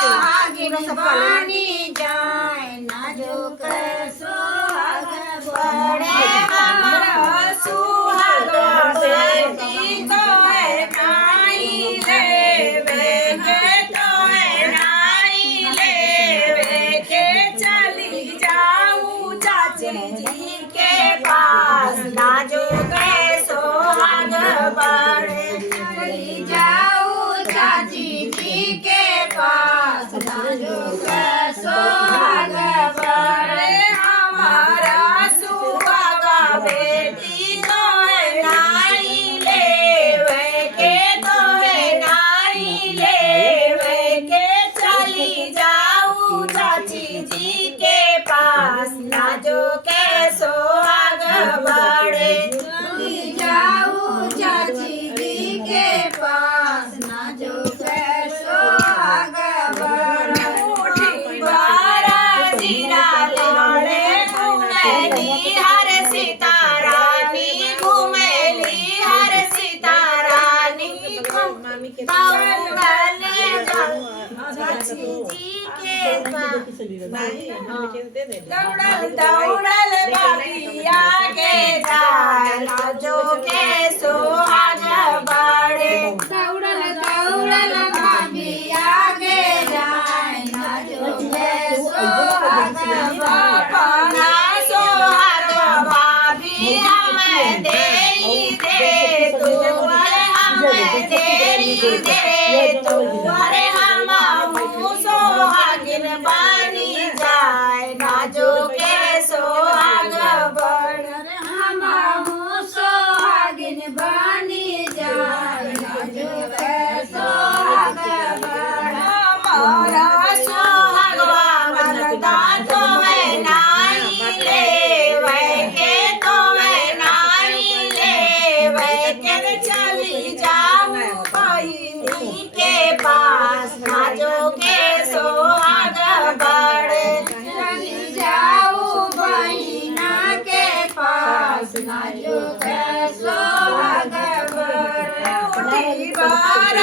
सोहागिन बनी जाए नाजुक सोहाग बड़े हमर सुहाग बेटी तोय नाई लेवे के तोय नाई लेवे के चली जाऊं चाची जी के पास नाजुक सोहाग बड़े चली जाऊं चाची जी के पास नाजुक सोहाग बड़े हमारा सुहाग बेटी तोय नाई लेवे के तोय नाई लेवे के चली जाऊं चाची जी के पास नाजुक सोहाग बड़े चली जाऊं चाची जी के पास नाजुक सोहाग बड़े मुट्ठी भर जीरा लाड़े घूमेली हर सितारानी घूमेली हर सितारानी चाची जी के पास दौड़ल दौड़ल बाबिया के जाए नाजो के सोहाग बड़े दौड़ल दौड़ल बाबिया के जाए नाजो के सोहाग बापना सोहाग भाभी हमें दे तू हमें दे तू अरे हम सोहागिन बनी जाए नाजो के सोहाग बड़े हम सोहागिन बनी जाए नाजो के सोहाग बड़े हमारा सोहागवा मरदा तोय नाई लेवे के तोय नाई लेवे के चली जाऊं बहिनी के पास नाजो के सोहाग बड़े चली जाऊं बहिना के पास नाजो के सोहाग बड़े मुट्ठी भर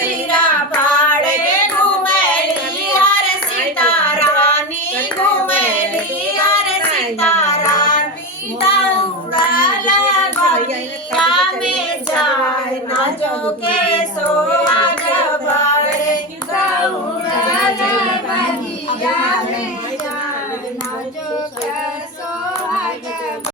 जीरा